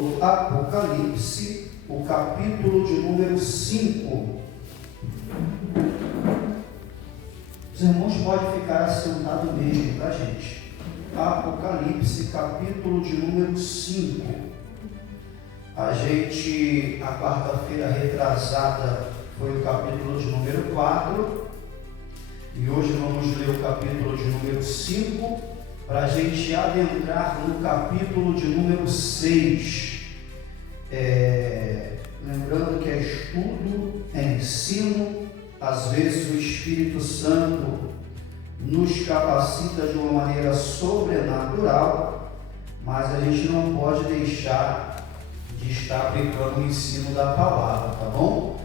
Apocalipse, o capítulo de número 5. Os irmãos podem ficar assentados mesmo, tá, gente? Apocalipse, capítulo de número 5. A quarta-feira retrasada foi o capítulo de número 4. E hoje vamos ler o capítulo de número 5, para a gente adentrar no capítulo de número 6. Lembrando que é estudo, é ensino, às vezes o Espírito Santo nos capacita de uma maneira sobrenatural, mas a gente não pode deixar de estar aplicando o ensino da palavra, tá bom?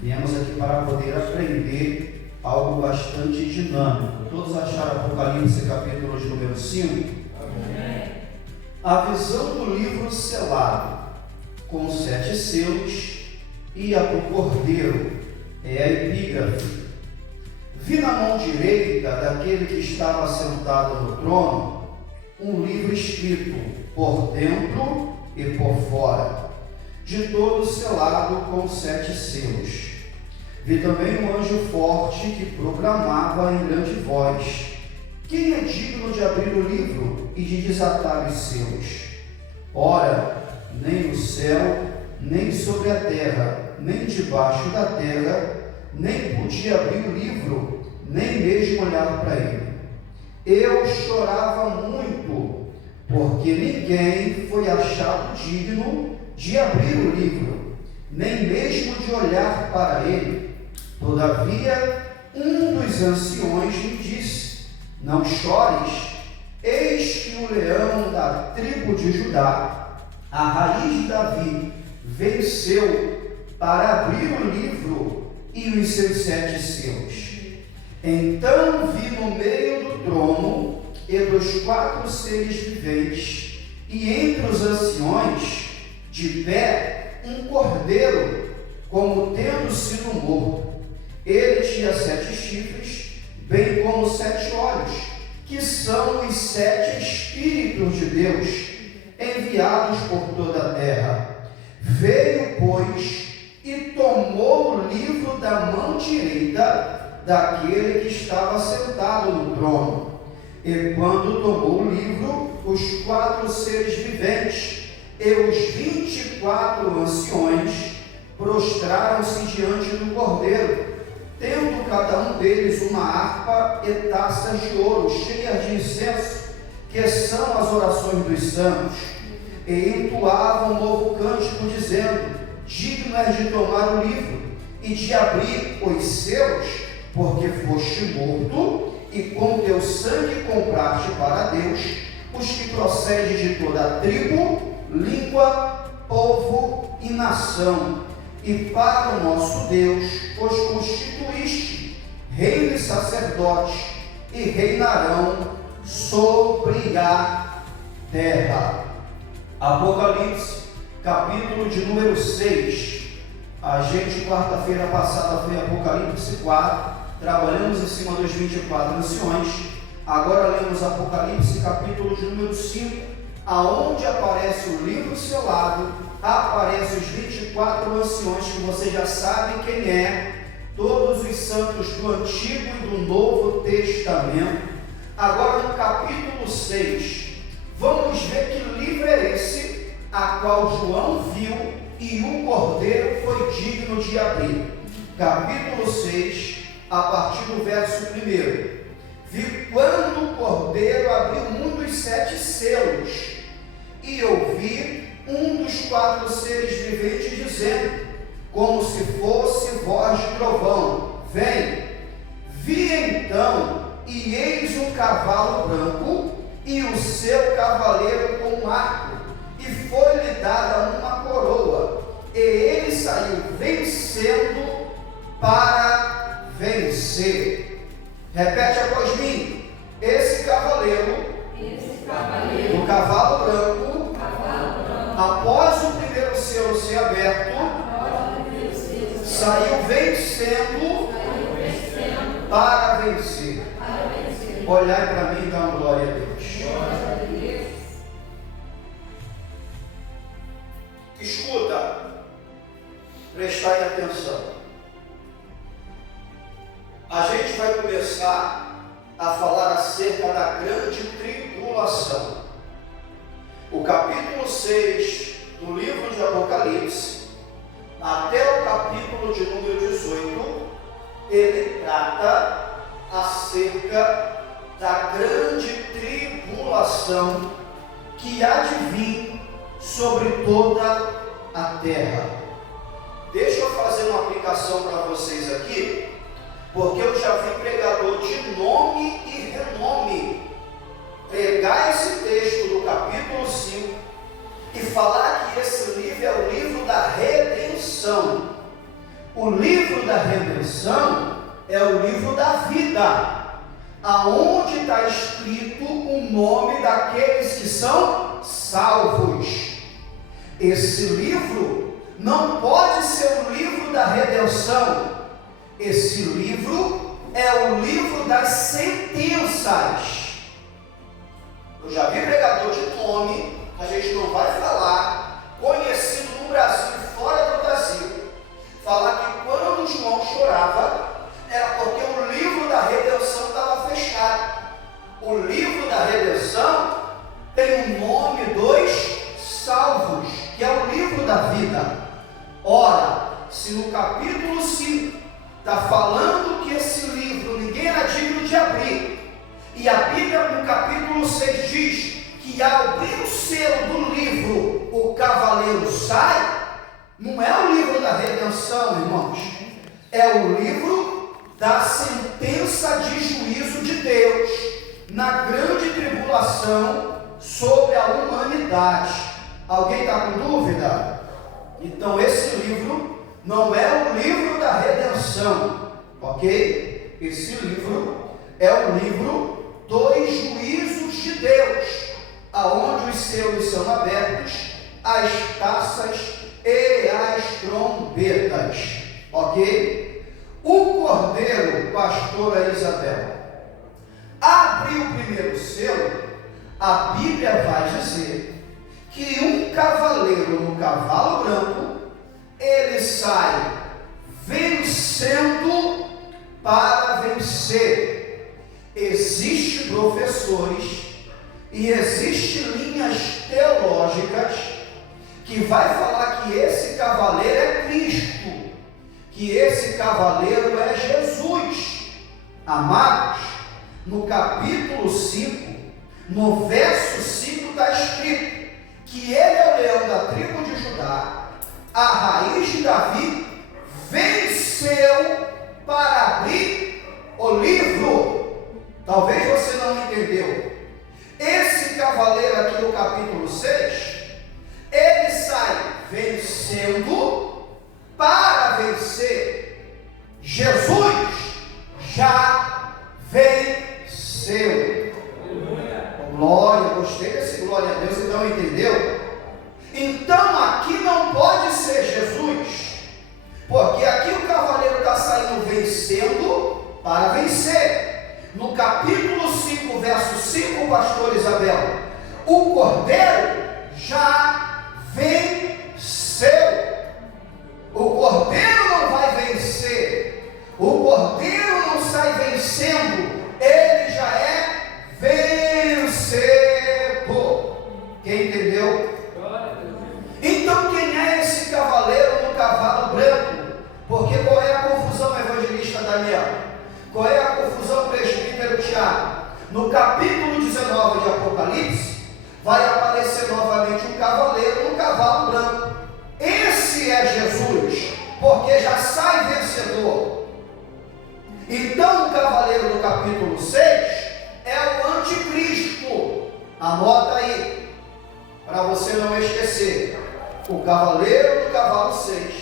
Viemos aqui para poder aprender algo bastante dinâmico. Todos acharam Apocalipse capítulo de número 5? Amém. A visão do livro selado com 7 selos e a do cordeiro é a epígrafe. Vi na mão direita daquele que estava sentado no trono um livro escrito por dentro e por fora, de todo selado com 7 selos. Vi também um anjo forte que proclamava em grande voz: quem é digno de abrir o livro e de desatar os selos? Ora, nem no céu, nem sobre a terra, nem debaixo da terra, nem podia abrir o livro, nem mesmo olhar para ele. Eu chorava muito, porque ninguém foi achado digno de abrir o livro, nem mesmo de olhar para ele. Todavia, um dos anciões me disse: não chores, eis que o leão da tribo de Judá, a raiz de Davi, venceu para abrir o livro e os seus 7 selos. Então vi no meio do trono e dos 4 seres viventes, e entre os anciões, de pé, um cordeiro, como tendo sido morto. Ele tinha 7 chifres, bem como 7 olhos, que são os 7 Espíritos de Deus, enviados por toda a terra. Veio, pois, e tomou o livro da mão direita daquele que estava sentado no trono. E quando tomou o livro, os 4 seres viventes e os 24 anciões prostraram-se diante do cordeiro, tendo cada um deles uma harpa e taças de ouro cheias de incenso, que são as orações dos santos, e entoavam um novo cântico, dizendo: digno és de tomar o livro e de abrir os selos, porque foste morto, e com teu sangue compraste para Deus os que procedem de toda a tribo, língua, povo e nação. E para o nosso Deus os constituíste reino e sacerdote, e reinarão sobre a terra. Apocalipse, capítulo de número 6. A gente, quarta-feira passada, foi Apocalipse 4, trabalhamos em cima dos 24 anciões. Agora lemos Apocalipse, capítulo de número 5, aonde aparece o livro selado, aparece os 24 anciões, que você já sabe quem é, todos os santos do Antigo e do Novo Testamento. Agora no capítulo 6, vamos ver que livro é esse, a qual João viu e o cordeiro foi digno de abrir. Capítulo 6, a partir do verso 1. Vi quando o cordeiro abriu um dos 7 selos, e ouvi um dos 4 seres viventes dizendo, como se fosse voz de trovão: vem. Vi então, e eis um cavalo branco, e o seu cavaleiro com um arco, e foi-lhe dada uma coroa, e ele saiu vencendo para vencer. Repete após mim: esse cavaleiro, o cavalo branco, após o primeiro selo ser aberto, saiu vencendo para vencer. Olhai para mim e dá uma glória a Deus. Escuta, prestai atenção. A gente vai começar a falar acerca da grande tribulação. O capítulo 6 do livro de Apocalipse, até o capítulo de número 18, ele trata acerca da grande tribulação que há de vir sobre toda a terra. Deixa eu fazer uma aplicação para vocês aqui, porque eu já vi pregador de nome e renome pregar esse texto do capítulo 5 e falar que esse livro é o livro da redenção. O livro da redenção é o livro da vida, aonde está escrito o nome daqueles que são salvos. Esse livro não pode ser o livro da redenção. Esse livro é o livro das sentenças. Eu já vi pregador de nome, a gente não vai falar, conhecido no Brasil e fora do Brasil, falar que quando João chorava, era porque o livro da redenção estava fechado. O livro da redenção tem o nome dos salvos, que é o livro da vida. Ora, se no capítulo 5 está falando que esse livro ninguém era digno de abrir, e a Bíblia no capítulo 6 diz que ao abrir o selo do livro, o cavaleiro sai, não é o livro da redenção, irmãos, é o livro da sentença de juízo de Deus na grande tribulação sobre a humanidade. Alguém está com dúvida? Então esse livro não é o livro da redenção, ok? Esse livro é o livro dos juízos de Deus, aonde os selos são abertos, as taças e as trombetas, ok? O cordeiro, pastora Isabel, abre o primeiro selo, a Bíblia vai dizer que um cavaleiro no cavalo branco, ele sai vencendo para vencer. Existem professores e existem linhas teológicas que vai falar que esse cavaleiro é Cristo, que esse cavaleiro é Jesus. Amados, no capítulo 5, no verso 5 está escrito que ele é o leão da tribo de Judá, a raiz de Davi, venceu para abrir o livro. Talvez você não entendeu. Esse cavaleiro aqui no capítulo 6, ele sai vencendo para vencer. Jesus já venceu. Glória, gostei desse glória a Deus, então entendeu? Então aqui não pode ser Jesus, porque aqui o cavaleiro está saindo vencendo para vencer. No capítulo 5, verso 5, pastor Isabel, o cordeiro já venceu. O cordeiro não vai vencer, o cordeiro não sai vencendo, ele já é vencedor. Quem entendeu? Então quem é esse cavaleiro no cavalo branco? Porque qual é a confusão, evangelista Daniel? Qual é a confusão, presbítero Tiago? No capítulo 19 de Apocalipse, vai aparecer novamente um cavaleiro no cavalo branco. Esse é Jesus, porque já sai vencedor. Então o cavaleiro do capítulo 6 é o anticristo. Anota aí, para você não esquecer. O cavaleiro do cavalo 6,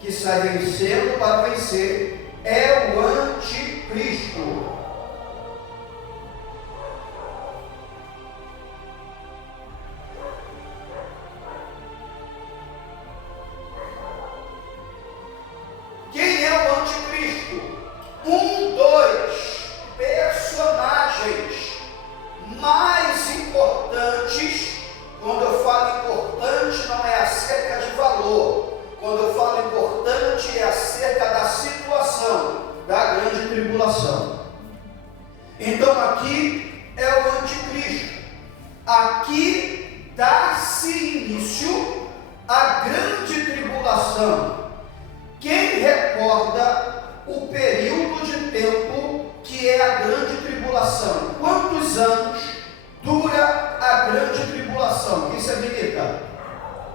que sai vencendo para vencer, é o anticristo. Quem é o anticristo? Dois personagens mais importantes. Quando eu falo importante, não é acerca de aqui é o anticristo. Aqui dá-se início à grande tribulação. Quem recorda o período de tempo que é a grande tribulação? Quantos anos dura a grande tribulação? Quem se habilita?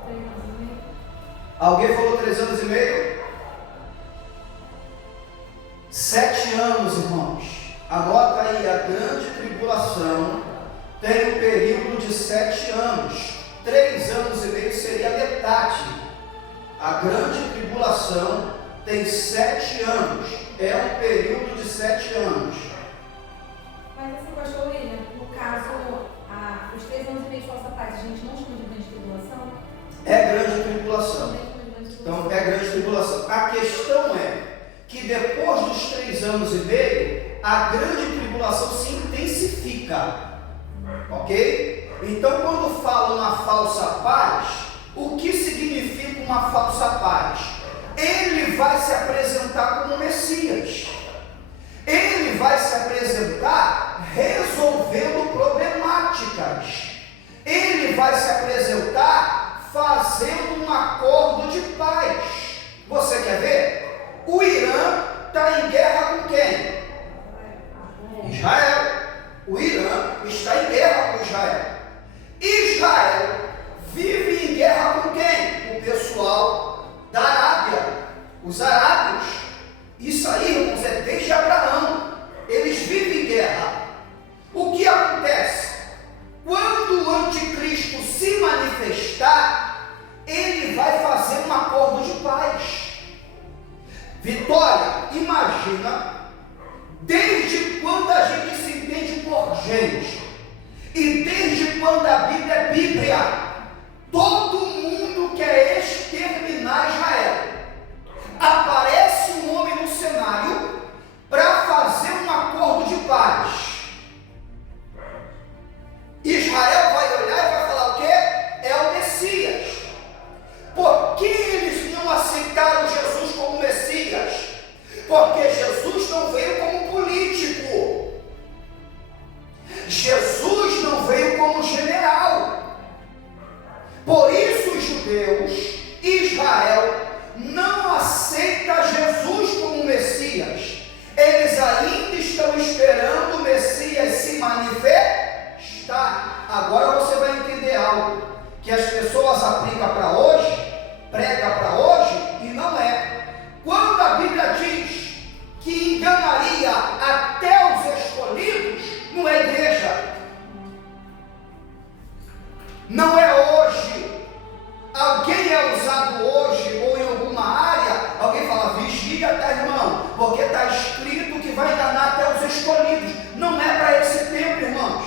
3 anos e meio. Alguém falou 3 anos e meio? 7 anos, irmãos. Anota aí, a grande tribulação tem um período de 7 anos. 3 anos e meio seria metade. A grande tribulação tem 7 anos. É um período de 7 anos. Mas assim, pastor William, no caso, os 3 anos e meio de falsa paz, a gente não chama de grande tribulação? É grande tribulação. Também chama de grande tribulação. Então, é grande tribulação. A questão é que depois dos 3 anos e meio, a grande tribulação se intensifica. Ok? Então, quando fala uma falsa paz, o que significa uma falsa paz? Ele vai se apresentar como Messias. Ele vai se apresentar resolvendo problemáticas. Ele vai se apresentar fazendo um acordo de paz. Você quer ver? O Irã está em guerra com quem? Israel. O Irã está em guerra com Israel. Israel vive em guerra com quem? O pessoal da Arábia, os arábios. Isso aí, irmãos, é desde Abraão. Eles vivem em guerra. O que acontece? Quando o anticristo se manifestar, ele vai fazer um acordo de paz. Vitória, imagina, desde quando a gente se entende por gente, e desde quando a Bíblia é Bíblia, todo mundo quer exterminar Israel. Aparece um homem no cenário para fazer um acordo de paz. Israel vai olhar e vai falar o quê? É o Messias. Por que eles não aceitaram Jesus como Messias? Porque Jesus não veio como político. Jesus não veio como general. Por isso os judeus, Israel, não aceita Jesus como Messias. Eles ainda estão esperando o Messias se manifestar. Agora você vai entender algo que as pessoas aplicam para hoje, prega para hoje, e não é. Quando a Bíblia diz que enganaria até os escolhidos, não é igreja. Não é hoje. Alguém é usado hoje ou em alguma área, alguém fala, vigia, tá, irmão, porque está escrito que vai enganar até os escolhidos. Não é para esse tempo, irmãos.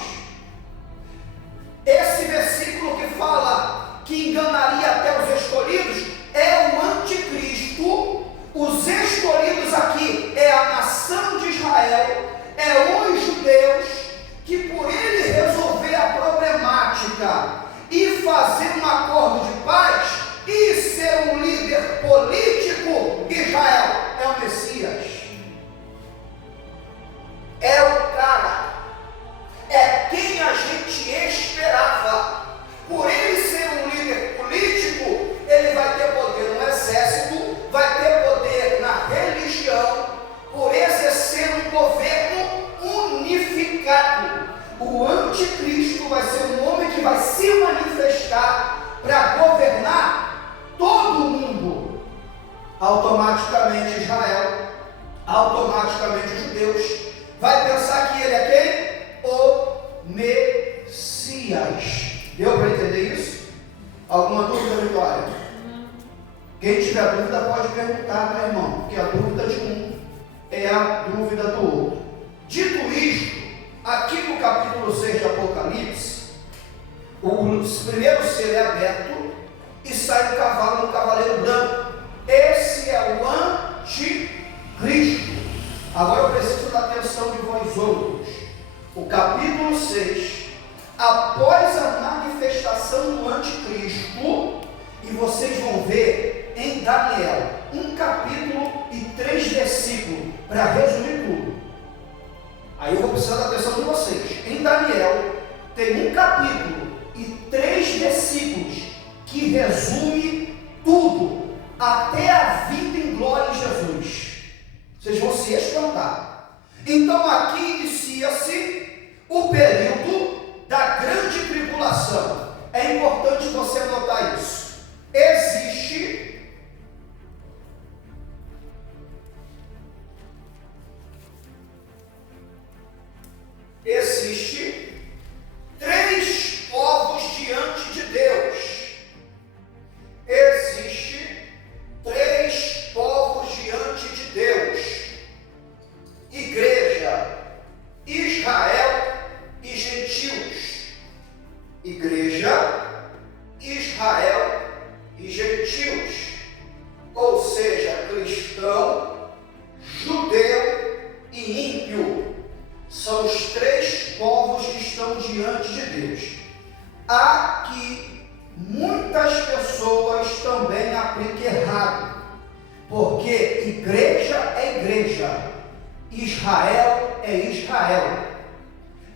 Esse versículo que fala que enganaria até os escolhidos é o anticristo. Os escolhidos aqui é a nação de Israel, é os judeus, que por ele resolver a problemática e fazer um acordo de paz e ser um líder político, Israel é o Messias. É o cara. É quem a gente esperava. Por ele ser um líder político, ele vai ter poder no exército, vai ter poder na religião, por exercer um governo unificado. O anticristo vai ser um homem que vai se manifestar para governar todo mundo. Automaticamente Israel, automaticamente os judeus, vai pensar que ele é quem? O Messias. Deu para entender isso? Alguma dúvida, Vitória? Quem tiver dúvida pode perguntar, né, irmão? Porque a dúvida de um é a dúvida do outro. Dito isto, aqui no capítulo 6 de Apocalipse, o primeiro selo é aberto e sai um cavalo, um cavaleiro branco. Esse é o anticristo. Agora eu preciso da atenção de vós outros. O capítulo 6, após a manifestação do anticristo, e vocês vão ver em Daniel, 1 capítulo e 3 versículos, para resumir tudo. Aí eu vou precisar da atenção de vocês. Em Daniel tem um capítulo e 3 versículos que resume tudo, até a vida em glória em Jesus. Vocês vão se espantar. Então aqui inicia-se o período da grande tribulação. É importante você anotar isso. Existe três povos diante de Deus. Existe três povos diante de Deus: igreja, Israel e gentios. Igreja, Israel e gentios. Ou seja, cristão, judeu e ímpio. São os três povos que estão diante de Deus. Aqui, muitas pessoas também aplicam errado, porque igreja é igreja, Israel é Israel.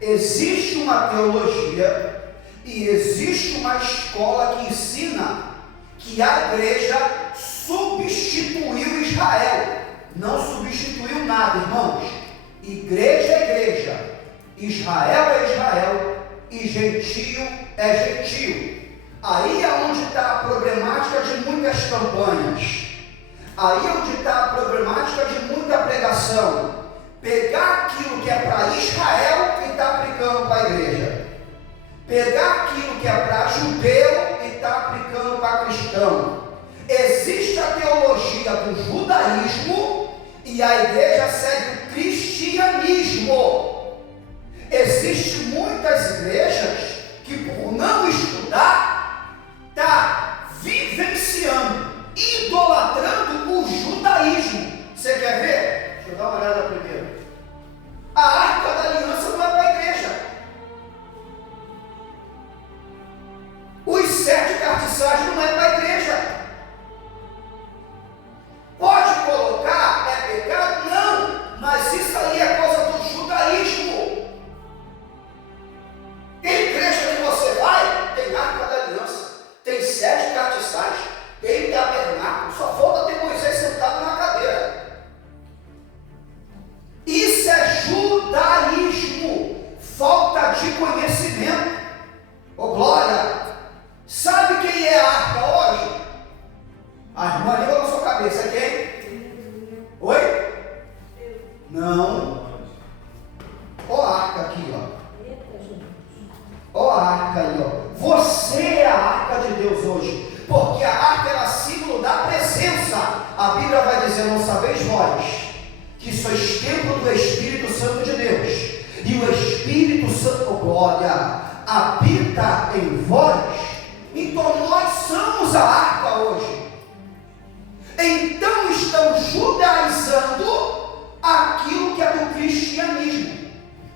Existe uma teologia e existe uma escola que ensina que a igreja substituiu Israel. Não substituiu nada, irmãos. Igreja é igreja, Israel é Israel e gentio é gentio. Aí é onde está a problemática de muitas campanhas. Aí é onde está a problemática de muita pregação. Pegar aquilo que é para Israel e está aplicando para a igreja. Pegar aquilo que é para judeu e está aplicando para cristão. Existe a teologia do judaísmo e a igreja segue o cristianismo. Existem muitas igrejas que, por não estudar, está vivenciando, idolatrando o judaísmo. Você quer ver? Deixa eu dar uma olhada primeiro. A Arca da Aliança não é para a igreja. Os 7 castiçais não é para a igreja. Pode colocar, é pecado? Não, mas isso aí é coisa do judaísmo. Tem igreja que você vai, tem Arca da Aliança, tem 7 castiçais, tem tabernáculo, só falta ter Moisés sentado na cadeira. Isso é judaísmo, falta de conhecimento. Ô glória! Sabe quem é a arca hoje? A irmã língua na sua cabeça, é quem? Oi? Não. Ó a arca aqui, ó. Ó a arca aí, ó. Você é a arca de Deus hoje, porque a arca era símbolo da presença. A Bíblia vai dizer: não sabeis vós que sois templo do Espírito Santo de Deus, e o Espírito Santo, glória, habita em vós. Então nós somos a arca hoje. Então estão judaizando aquilo que é do cristianismo,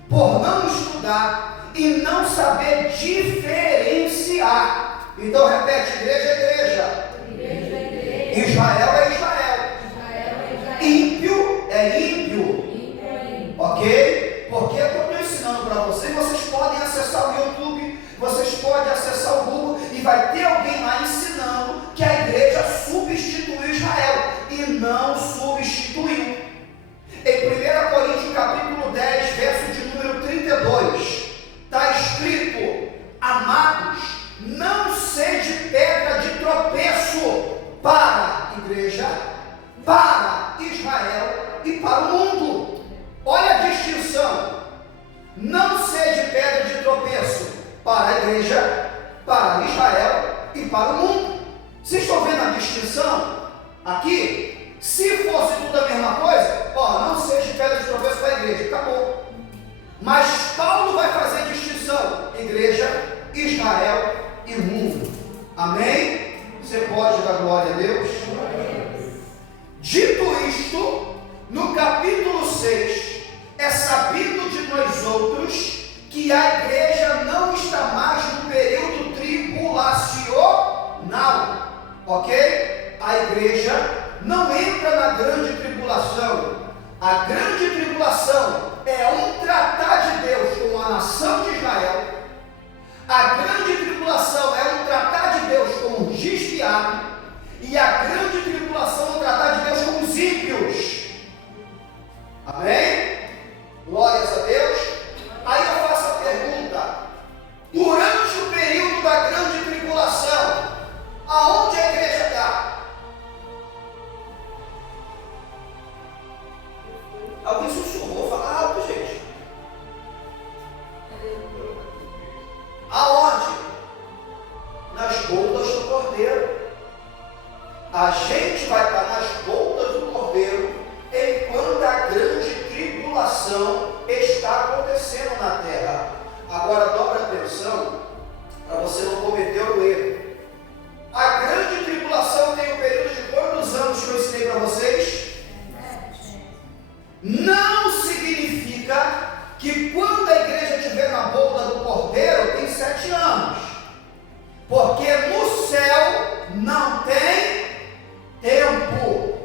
por não estudar e não saber diferenciar. Então repete: igreja é igreja, igreja é igreja. Israel é Israel, Israel é Israel. Ímpio é ímpio, ok? Porque eu estou ensinando para vocês. Vocês podem acessar o YouTube, vocês podem acessar o Google e vai ter alguém lá ensinando que a igreja substituiu Israel, e não substituiu. Em 1 Coríntios capítulo 10, verso de número 32, está escrito: amados, não sede pedra de tropeço para a igreja, para Israel e para o mundo. Olha a distinção: não sede pedra de tropeço para a igreja, para Israel e para o mundo. Vocês estão vendo a distinção aqui? Se fosse tudo a mesma coisa, ó, não seja pedra de tropeço para a igreja, acabou. Mas Paulo vai fazer distinção: igreja, Israel e mundo. Amém? Você pode dar glória a Deus? Dito isto, no capítulo 6, é sabido de nós outros que a igreja não está mais no período tribulacional, ok? A igreja não entra na grande tribulação. A grande tribulação é um tratar de Deus com a nação de Israel. A grande tribulação é um tratar de Deus com os desviados. E a grande tribulação é um tratar de Deus com os ímpios. Amém? Glórias a Deus. Aí eu faço a pergunta: durante o período da grande tribulação, aonde a igreja está? Alguém sussurrou, fala alto, gente. Aonde? Nas bodas do Cordeiro. A gente vai estar nas bodas do Cordeiro enquanto a grande tribulação está acontecendo na terra. Agora dobra atenção para você não cometer o erro. A grande tribulação tem um período de quantos anos que eu ensinei para vocês? Não significa que quando a igreja estiver na boda do Cordeiro tem 7 anos, porque no céu não tem tempo,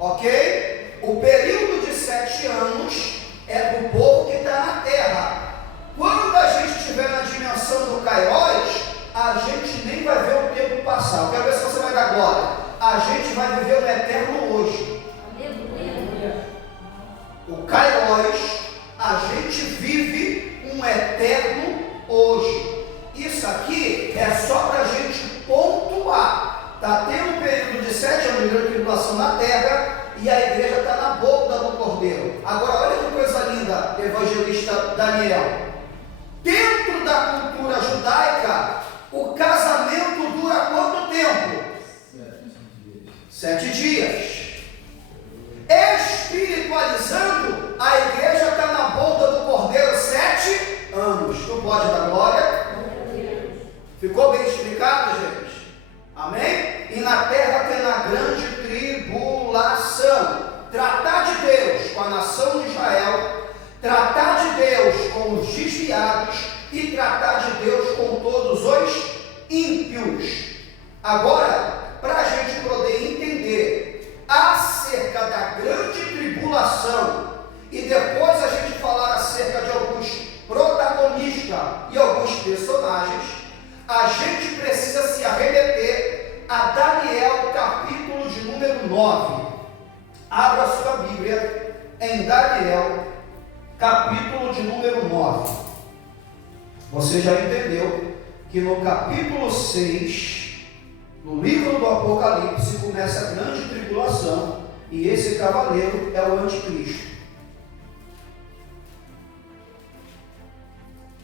ok? O período de 7 anos é para o povo que está na terra. Quando a gente estiver na dimensão do Kairos, a gente nem vai ver o tempo passar. Eu quero ver se você vai dar glória. A gente vai viver o eterno hoje. O Kairos, a gente vive um eterno hoje. Isso aqui é só para a gente pontuar. Está tendo um período de 7 anos de grande tribulação na terra e a igreja está na boca do Cordeiro. Agora, olha que coisa linda, evangelista Daniel. Dentro da cultura judaica, o casamento dura quanto tempo? 7 dias. Espiritualizando, a igreja está na boca do Cordeiro 7 anos. Tu pode dar glória? Ficou bem explicado, gente? Amém? E na terra tem a grande tribulação. Tratar de Deus com a nação de Israel, tratar de Deus com os desviados e tratar de Deus com todos os ímpios. Agora, para a gente poder entender acerca da grande tribulação e depois a gente falar acerca de alguns protagonistas e alguns personagens, a gente precisa se arremeter a Daniel, capítulo de número 9. Abra sua Bíblia em Daniel, capítulo de número 9. Você já entendeu que no capítulo 6, no livro do Apocalipse, começa a grande tribulação e esse cavaleiro é o anticristo.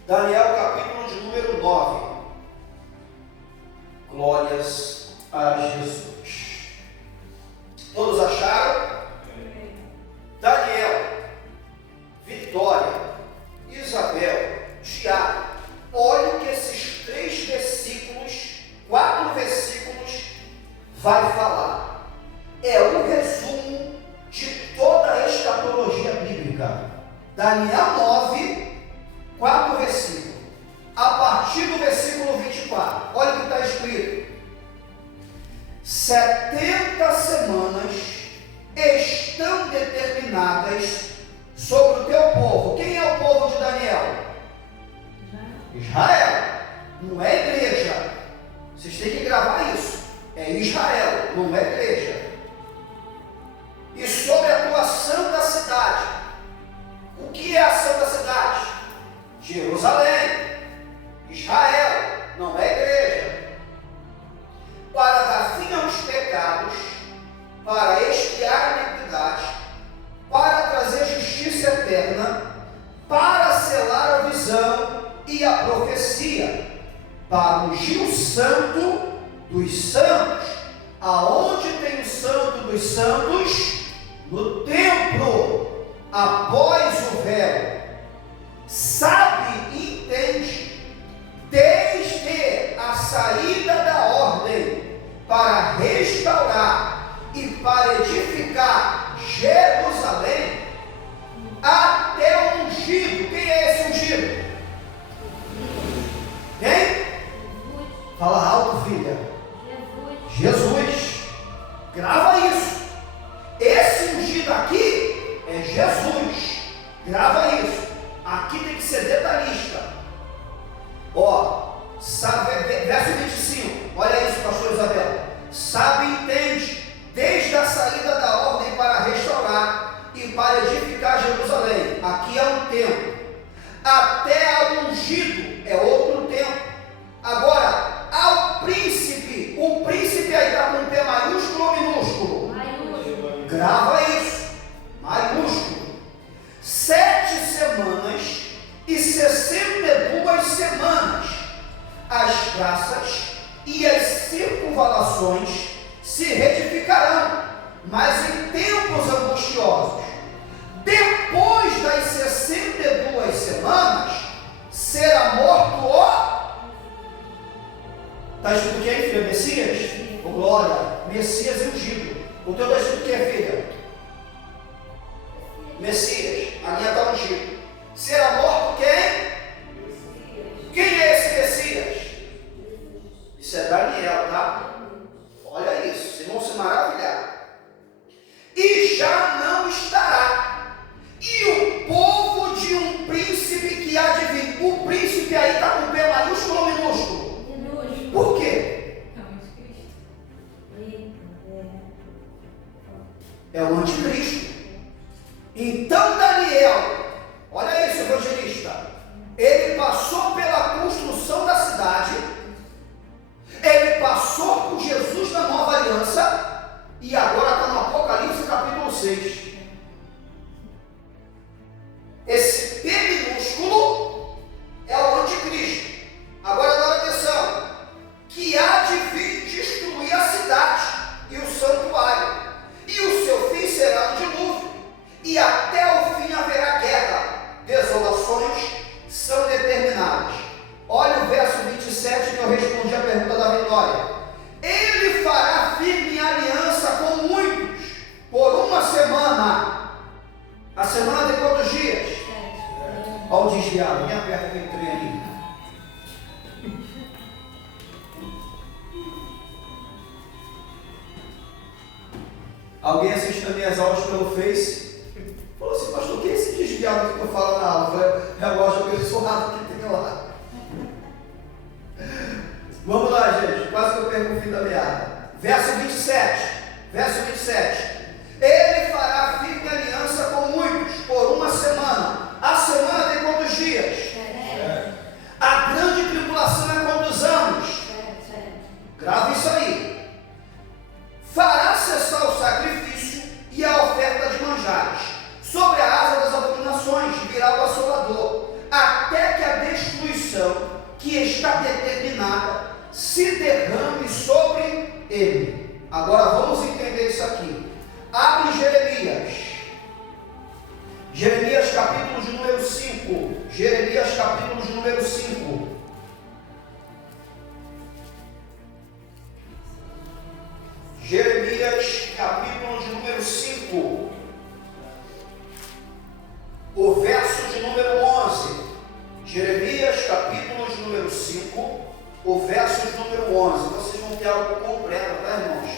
Daniel, capítulo de número 9. Glórias a Jesus. Todos acharam? Daniel, Vitória, Isabel, Tiago. Olha o que esses 3 versículos, 4 versículos, vai falar. É o resumo de toda a escatologia bíblica. Daniel 9, 4 versículos. A partir do versículo 24, olha o que está escrito: 70 semanas estão determinadas sobre o teu povo. Quem é o povo de Daniel? Israel. Não é igreja. Vocês têm que gravar isso. É Israel, não é igreja. E sobre a tua santa cidade. O que é a santa cidade? Jerusalém. Israel, não é igreja. Para dar fim aos pecados, para expiar a iniquidade, para trazer justiça eterna, para selar a visão e a profecia, para ungir o santo dos santos. Aonde tem o santo dos santos? No templo, após o véu. Sabe e entende, desde a saída da ordem, para restaurar e para edificar Jerusalém, até o ungido. Quem é esse ungido? Quem? Fala alto, filha. Jesus. Grava isso. Esse ungido aqui é Jesus. Grava sabe e entende, desde a saída da ordem para restaurar e para edificar Jerusalém. Aqui há um tempo. Até ao ungido é outro tempo. Agora, ao príncipe, o príncipe aí está com P maiúsculo ou minúsculo? Maiúsculo. Grava isso, maiúsculo. 7 semanas e 62 semanas, as praças e as circunvalações se retificarão, mas em tempos angustiosos. Depois das 62 semanas, será morto o... Está escrito o que aí, filha? Messias? Oh, glória! Messias e ungido. O teu está escrito o que, filha? Messias. A minha está ungido. Será morto quem? Quem é esse Messias? Isso é Daniel, tá? Olha isso, vocês vão se maravilhar. E já não estará. E o povo de um príncipe que há de vir. O príncipe aí está com P maiúsculo ou minúsculo? Minúsculo. Por quê? É o anticristo. Então Daniel, olha isso, evangelista, ele passou pela construção da cidade, ele passou por Jesus na nova aliança, e agora está no Apocalipse capítulo 6. Esse P minúsculo é o anticristo. Agora dá atenção, que há de vir destruir a cidade e o santuário, e o seu fim será um dilúvio, e até o fim haverá guerra. Desolações são determinadas. Olha o verso 27 que eu respondi a pergunta da Vitória. Ele fará firme aliança com muitos por uma semana. A semana tem quantos dias? Olha o desviado, me aperta aquele trem ali. Alguém assistiu minhas aulas pelo Face? Falou assim, pastor, o que é esse desviado que eu falo na aula? Eu falei, é a loja abençoada que tem lá. Vamos lá, gente, quase que eu perco o fim da meada. Verso 27. Ele fará firme aliança com muitos por uma semana. A semana tem quantos dias? A grande tribulação é quantos anos? Grave isso aí. Fará cessar o sacrifício e a oferta de manjares. Sobre a asa das abominações virá o assolador, até que a destruição que está determinada se derrame sobre ele. Agora vamos entender isso aqui. Abre Jeremias. Jeremias capítulo de número 5. Jeremias capítulo de número 5. Jeremias capítulo de número 5. O verso de número 11. Jeremias capítulo de número 5. O verso de número 11. Vocês vão ter algo completo, tá, irmãos?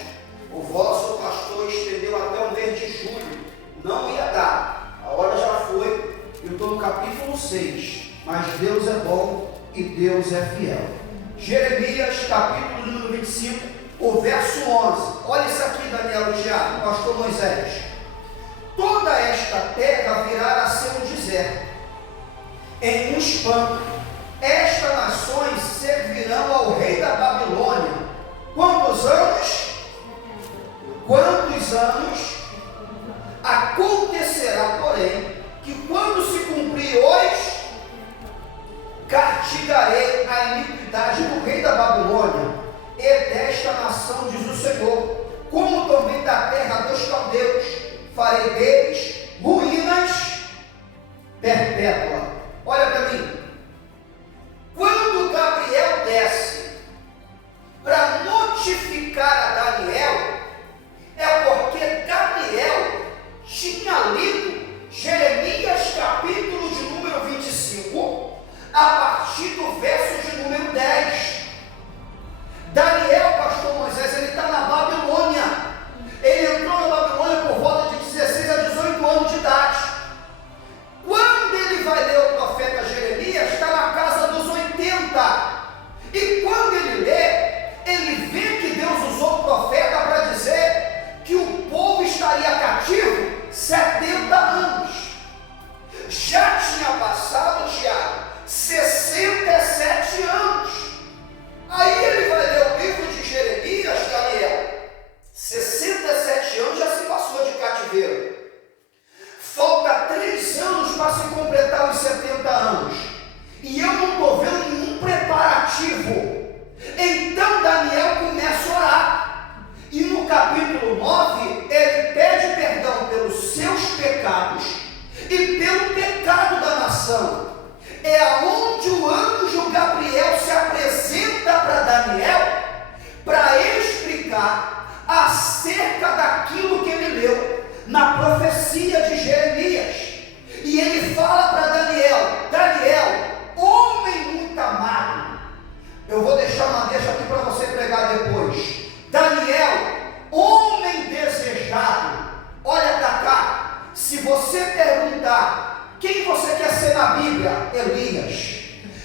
O vosso pastor estendeu até o mês de julho. Não ia dar. A hora já foi. Eu estou no capítulo 6. Mas Deus é bom e Deus é fiel. Jeremias capítulo de número 25. O verso 11. Olha isso aqui, Daniel e Tiago, pastor Moisés. Toda esta terra virá a ser um deserto, em um espanto. Estas nações servirão ao rei da Babilônia. Quantos anos? Acontecerá, porém, que quando se cumprir hoje, castigarei a iniquidade do rei da Babilônia e desta nação, diz o Senhor, como também da terra dos caldeus, farei deles ruínas perpétuas. Olha para mim. Quando Gabriel desce para notificar a Daniel, é porque Daniel tinha lido Jeremias capítulo de número 25, a partir do verso de número 10. Daniel, pastor Moisés, ele está na Babilônia. Ele entrou na Babilônia por volta de 16 a 18 anos de idade. Quando ele vai ler capítulo 9, ele pede perdão pelos seus pecados e pelo pecado da nação. É aonde o anjo Gabriel se apresenta para Daniel para explicar acerca daquilo que ele leu na profecia de Jeremias. E ele fala para Daniel: Daniel, homem muito amado, eu vou deixar uma deixa aqui para você pregar depois. Daniel, homem desejado, olha para cá. Se você perguntar quem você quer ser na Bíblia, Elias.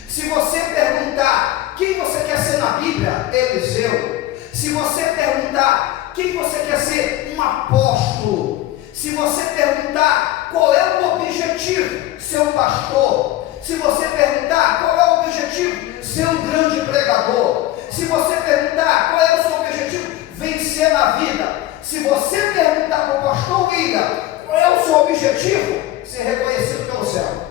Se você perguntar quem você quer ser na Bíblia, Eliseu. Se você perguntar quem você quer ser, um apóstolo. Se você perguntar qual é o objetivo, ser um pastor. Se você perguntar qual é o objetivo, ser um grande pregador. Se você perguntar qual é o seu objetivo, vencer na vida. Se você perguntar para o pastor William qual é o seu objetivo, ser reconhecido pelo céu.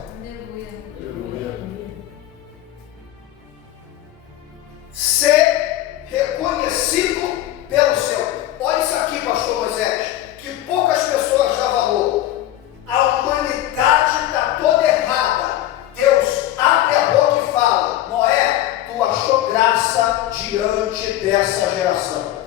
Ser reconhecido pelo céu. Olha isso aqui, pastor Moisés, que poucas pessoas dão valor. A humanidade está toda errada. Deus abre a boca e fala: Noé, tu achou graça diante dessa geração.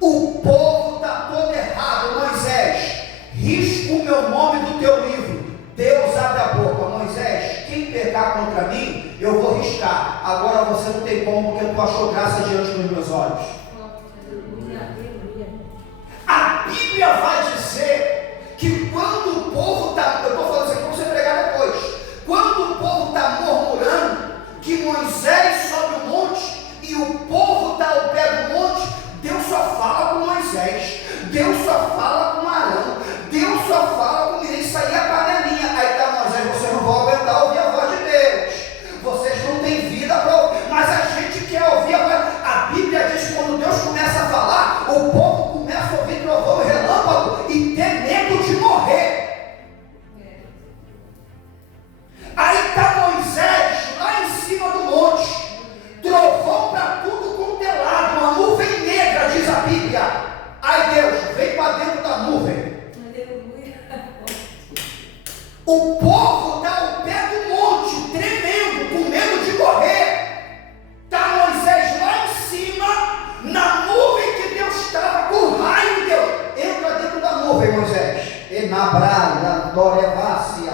O povo está todo errado. Moisés, risca o meu nome do teu livro. Deus abre a boca: Moisés, quem pecar contra mim, eu vou riscar. Agora você não tem como, porque tu achou graça diante dos meus olhos. A Bíblia vai dizer que quando o povo está, eu estou falando isso aqui para você pregar depois, quando o povo está murmurando que Moisés sobe o monte e o povo está ao pé do monte, Deus só fala com Moisés, Deus só fala com Arão, Deus só fala com Miriam. Isso aí é a panelinha. Aí está Moisés: vocês não vão aguentar ouvir a voz de Deus, vocês não têm vida para ouvir, mas a gente quer ouvir a voz. A Bíblia diz que quando Deus começa a falar, o povo começa a ouvir trovão e relâmpago e ter medo de morrer. Aí está Moisés lá em cima do monte, trovão para tudo quanto é lado, uma nuvem negra, diz a Bíblia. Aí Deus vem para dentro da nuvem. O povo está ao pé do monte, tremendo, com medo de morrer. Está Moisés lá em cima, na nuvem que Deus estava, com o raio de Deus. Entra dentro da nuvem, Moisés. Enabraia, Dorevácia.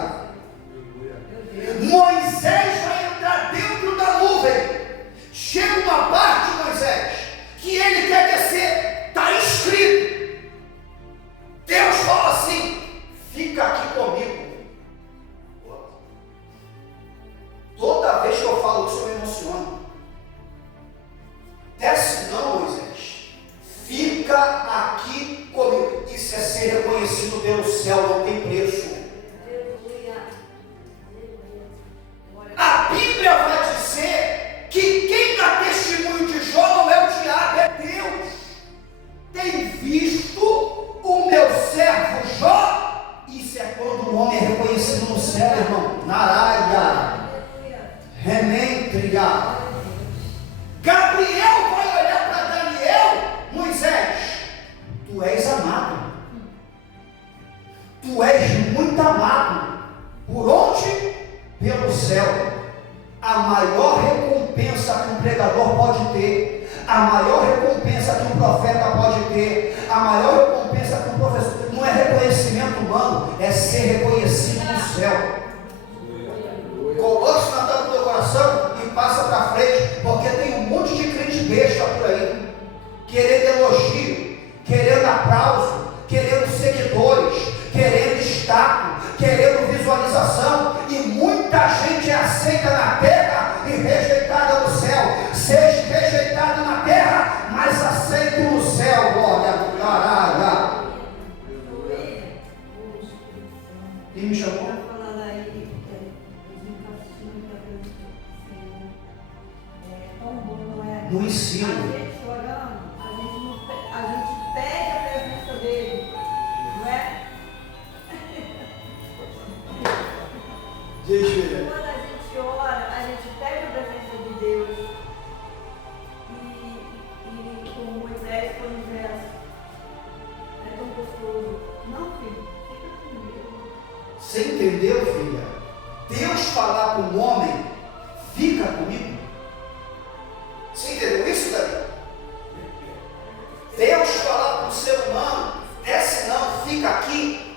Moisés vai entrar dentro da nuvem. Chega uma parte, Moisés, que ele quer descer. Está escrito. Deus fala assim: fica aqui comigo. Toda vez que eu falo isso, eu me emociono. Desce não, Moisés. Fica aqui comigo. Isso é ser reconhecido pelo céu, não tem preço. A Bíblia vai dizer que quem dá testemunho de Jó não é o diabo, é Deus. Tem visto o meu servo Jó? Isso é quando o homem é reconhecido no céu, irmão. Naraia, Rementria. Gabriel vai olhar para Daniel: Moisés, tu és amado. Tu és muito amado. Por onde? Pelo céu. A maior recompensa que um pregador pode ter, a maior recompensa que um profeta pode ter, a maior recompensa que um professor, não é reconhecimento humano, é ser reconhecido no céu. Coloque isso no teu coração e passa para frente, porque tem um monte de crente besta por aí, querendo elogio, querendo aplauso, querendo seguidores, querendo status, querendo visualização, e muita gente é aceita na terra e rejeitada no céu. Seja rejeitado na terra, mas aceito no céu. Glória do caralho. Quem me chamou? No ensino. A gente orando, a gente pede a presença dele, não é? Quando a gente ora, a gente pede a presença de Deus. E foi um verso. É tão gostoso. Não, filho, fica comigo. Você entendeu, filha? Deus falar com o homem, fica comigo. Você entendeu isso, Davi? Deus falar com o ser humano, desce não, fica aqui.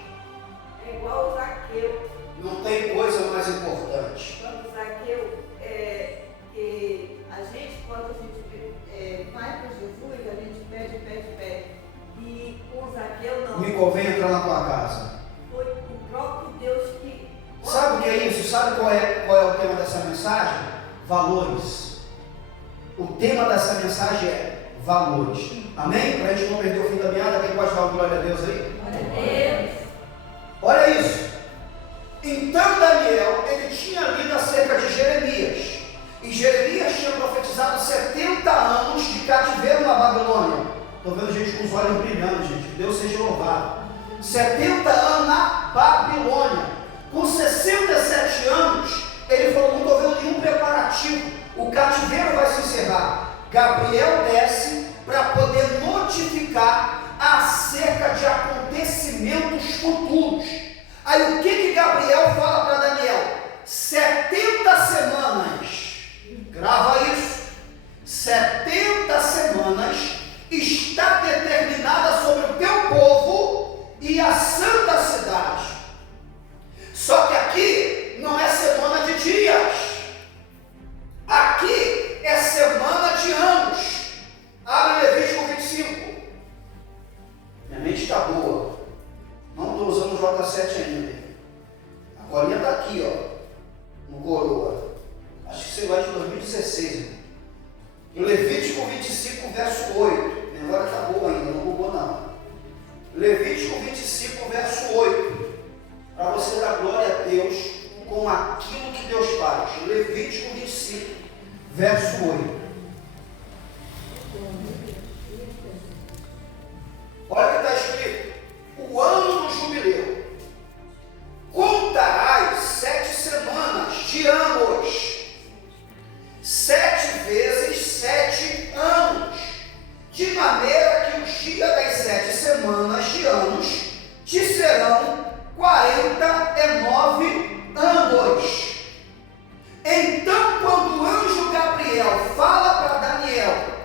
É igual o Zaqueu. Não tem coisa mais importante. Quando o Zaqueu, que a gente, quando a gente vai para Jesus, a gente pede. E com o Zaqueu não. Me convém entrar na tua casa. Foi o próprio Deus que... Sabe o que é isso? Sabe qual é o tema dessa mensagem? Valores. O tema dessa mensagem é valores. Amém? Para a gente não perder o fim da meada, quem pode dar uma glória a Deus aí? Glória a Deus. Olha isso. Então Daniel, ele tinha lido acerca de Jeremias. E Jeremias tinha profetizado 70 anos de cativeiro na Babilônia. Estou vendo gente com os olhos brilhando, gente. Deus seja louvado. 70 anos na Babilônia. Com 67 anos, ele falou, não estou vendo nenhum preparativo. O cativeiro vai se encerrar. Gabriel desce para poder notificar acerca de acontecimentos futuros. Aí o que Gabriel fala para Daniel? 70 semanas, grava isso, 70 semanas está determinada sobre o teu povo e a santa cidade. Só que aqui não é semana de dias, aqui é semana de anos. Abre Levítico 25. Minha mente está boa. Não estou usando o J7 ainda. A colinha está aqui, ó, no coroa. Acho que você vai de 2016. Em Levítico 25, verso 8. Minha memória está boa ainda, não bugou não. Levítico 25, verso 8. Para você dar glória a Deus com aquilo que Deus faz. Levítico 25, verso 8. Olha o que está escrito. O ano do jubileu. Contarás 7 semanas de anos. 7 vezes 7 anos. De maneira que os dias das 7 semanas de anos te serão 49 anos. Então, quando o anjo Gabriel fala para Daniel,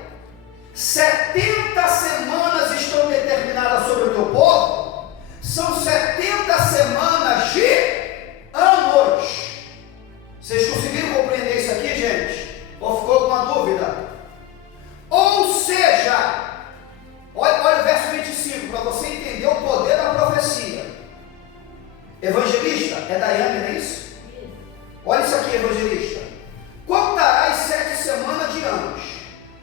70 semanas estão determinadas sobre o teu povo, são 70 semanas de anos. Vocês conseguiram compreender isso aqui, gente? Ou ficou alguma dúvida? Ou seja, olha o verso 25, para você entender o poder da profecia. Evangelista, é Daiane, não é isso? Olha isso aqui, evangelista. Contarás 7 semanas de anos.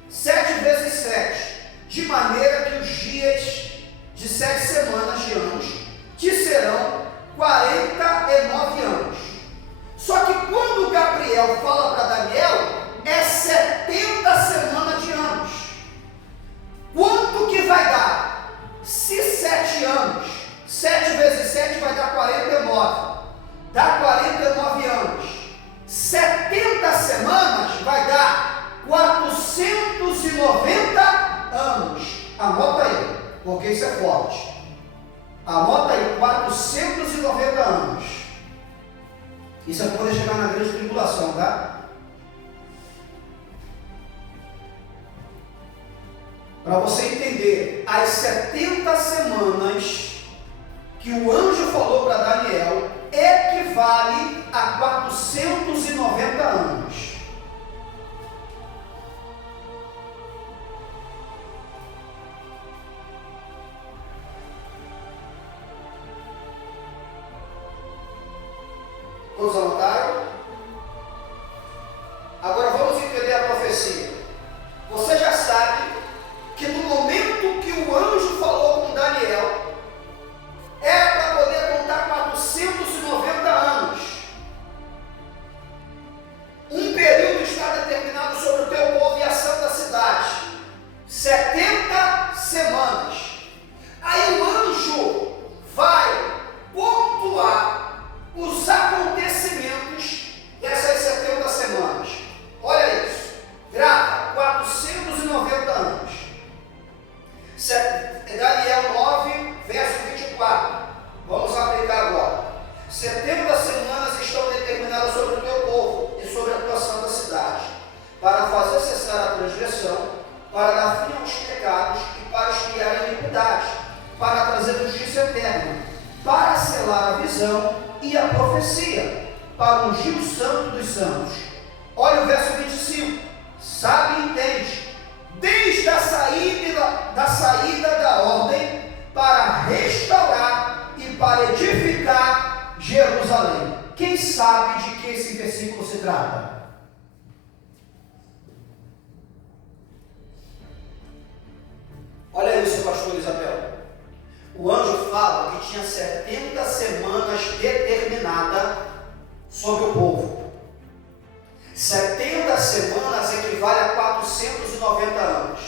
7 vezes 7, de maneira que os dias de 7 semanas de anos te serão 49 anos. Só que quando Gabriel fala para Daniel, é 70 semanas de anos. Quanto que vai dar? Se 7 anos, 7 vezes 7 vai dar 49. Dá 49 anos. 70 semanas vai dar 490 anos. Anota aí, porque isso é forte. Anota aí, 490 anos. Isso é para poder chegar na grande tribulação, tá? Para você entender, as 70 semanas que o anjo falou para Daniel equivale a 490 anos. Todos anotaram? Agora vamos entender a profecia. Você já sabe que no momento que o anjo falou com Daniel, era para poder contar 490 anos. Um selar a visão e a profecia, para ungir o santo dos santos. Olha o verso 25. Sabe e entende, desde a saída da ordem, para restaurar e para edificar Jerusalém. Quem sabe de que esse versículo se trata? Olha isso, pastor Isabel. O anjo fala que tinha 70 semanas determinadas sobre o povo. 70 semanas equivale a 490 anos.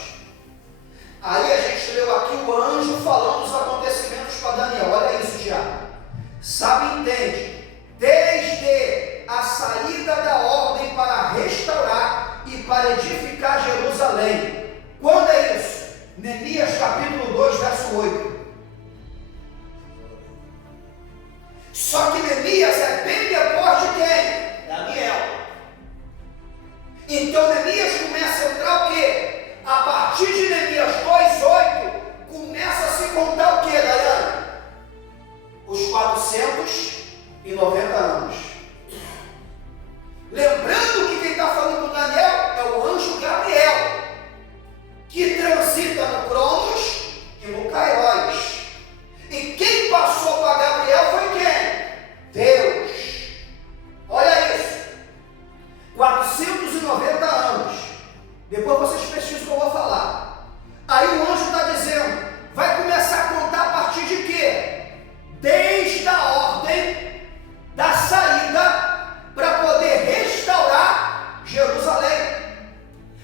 Aí a gente leu aqui o anjo falando os acontecimentos para Daniel. Olha isso, Tiago. Sabe e entende, desde a saída da ordem para restaurar e para edificar Jerusalém. Quando é isso? Neemias capítulo 2, verso 8. Só que Neemias é bem depois de quem? Daniel. Então Neemias começa a entrar o quê? A partir de Neemias 2:8, começa a se contar o quê, Daiane? Os 490 anos. Lembrando que quem está falando com Daniel é o anjo Gabriel, que transita no Cronos e no Kairos. E quem passou para Gabriel foi quem? Deus. Olha isso. 490 anos. Depois vocês pesquisam o que eu vou falar. Aí o anjo está dizendo, vai começar a contar a partir de quê? Desde a ordem da saída para poder restaurar Jerusalém.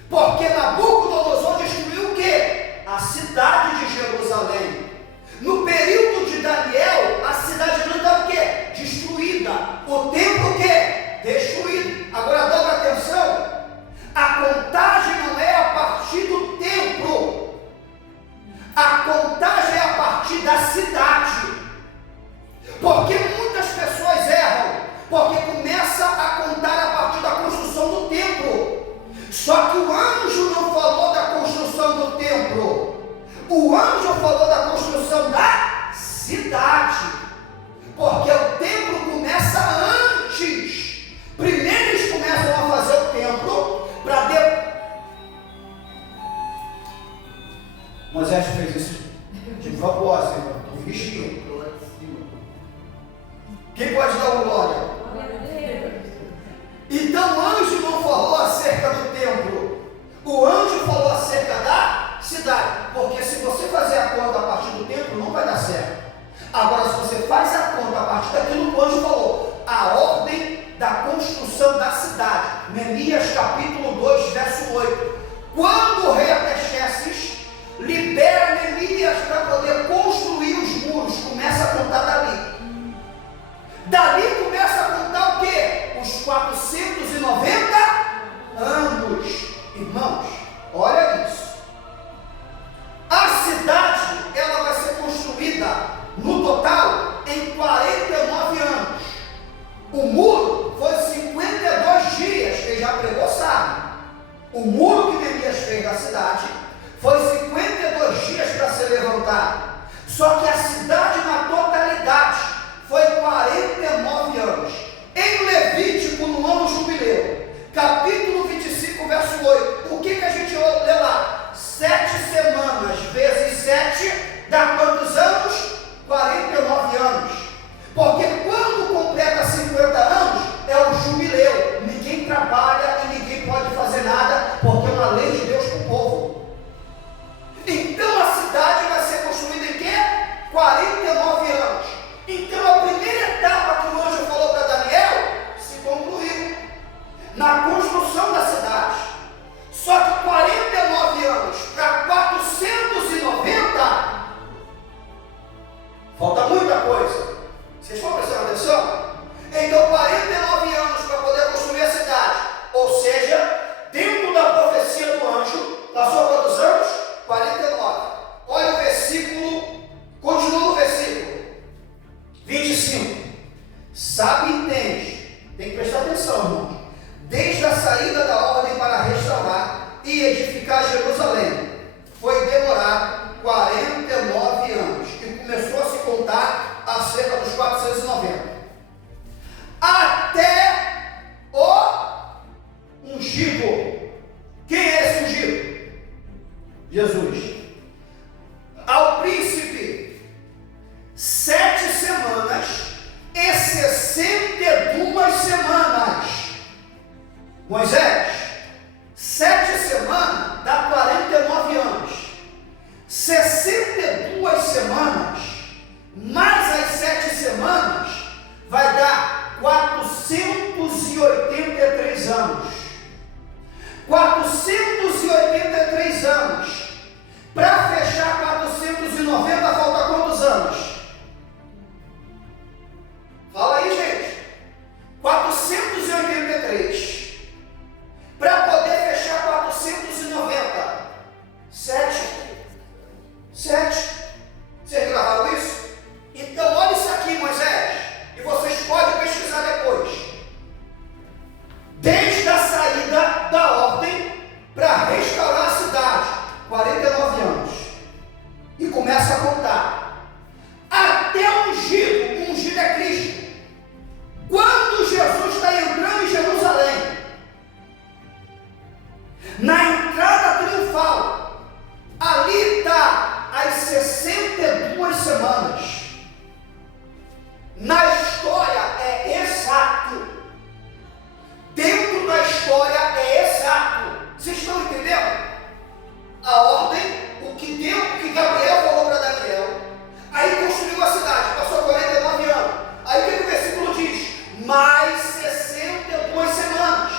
Porque Nabucodonosor destruiu o quê? A cidade de Jerusalém. No período de Daniel, a cidade não estava o quê? Destruída. O templo o quê? Destruído. Agora dobra atenção. A contagem não é a partir do templo. A contagem é a partir da cidade. Porque muitas pessoas erram. Porque começa a contar a partir da construção do templo. Só que o anjo não falou da construção do templo. O anjo falou da construção da cidade. Porque o templo começa antes. Primeiro eles começam a fazer o templo para Moisés fez isso de propósito, estou vigia. Quem pode dar uma glória? Então o anjo não falou acerca do templo. O anjo falou acerca da cidade. Porque se você fazer a conta a partir do templo, não vai dar certo. Agora, se você faz a conta a partir daquilo que o anjo falou, a ordem da construção da cidade. Neemias capítulo 2, verso 8. Quando o rei Artaxerxes libera Neemias para poder construir os muros, começa a contar dali. Dali começa a contar o quê? Os 490 anos. Irmãos, olha isso. A cidade, ela vai ser construída no total em 49 anos. O muro foi 52 dias, quem já pregou sabe. O muro que Neemias fez da cidade Jesus. Ao príncipe, 7 semanas e 62 semanas. Moisés, 7 semanas dá 49 anos. 62 semanas, mais as 7 semanas, vai dar 483 anos. 483 anos. Para fechar 490, falta quantos anos? Fala aí, gente. 483. Para poder fechar 490. 7. Vocês gravaram isso? Então, olha isso aqui, Moisés. E vocês podem pesquisar depois. Desde a saída da ordem para restaurar a cidade, 49 anos. E começa a contar. Até o ungido é Cristo. Quando Jesus está entrando em Jerusalém, na entrada triunfal, ali está as 62 semanas. Na história é exato. Dentro da história é exato. Vocês estão entendendo? A ordem, o que Gabriel falou para Daniel. Aí construiu a cidade, passou 49 anos. Aí o que o versículo diz? Mais 62 semanas.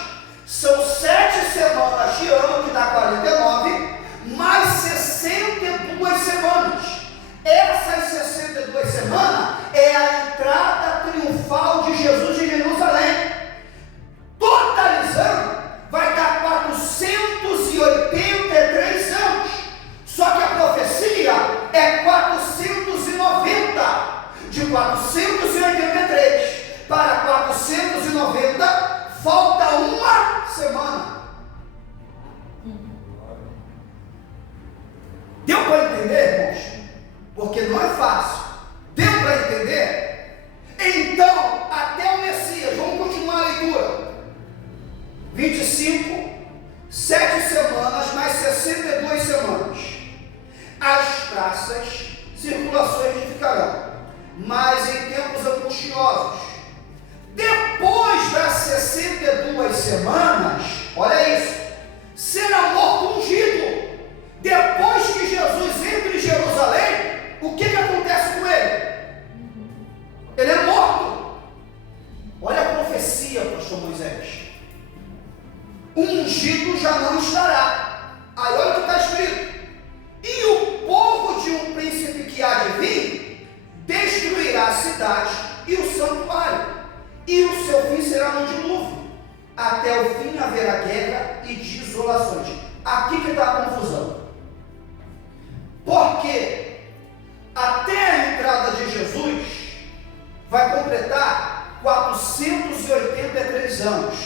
São 7 semanas de ano, que dá 49, mais 62 semanas. Essas 62 semanas é a entrada triunfal de Jesus em Jerusalém. Totalizando, vai dar 483 anos. Só que a profecia é 490. De 483 para 490, falta uma semana. Deu para entender, irmãos? Porque não é fácil. Deu para entender? Então, até o Messias, vamos continuar a leitura. 25, 7 semanas, mais 62 semanas. As praças, circulações ficarão, mas em tempos angustiosos. Depois das 62 semanas, olha isso, será morto ungido. Depois que Jesus entra em Jerusalém, o que acontece com ele? Ele é morto. Olha a profecia, pastor Moisés. O ungido já não estará. Aí olha o que está escrito. E o povo de um príncipe que há de vir destruirá a cidade e o santuário, e o seu fim será no dilúvio. Até o fim haverá guerra e desolações. Aqui que está a confusão. Porque até a entrada de Jesus vai completar 483 anos.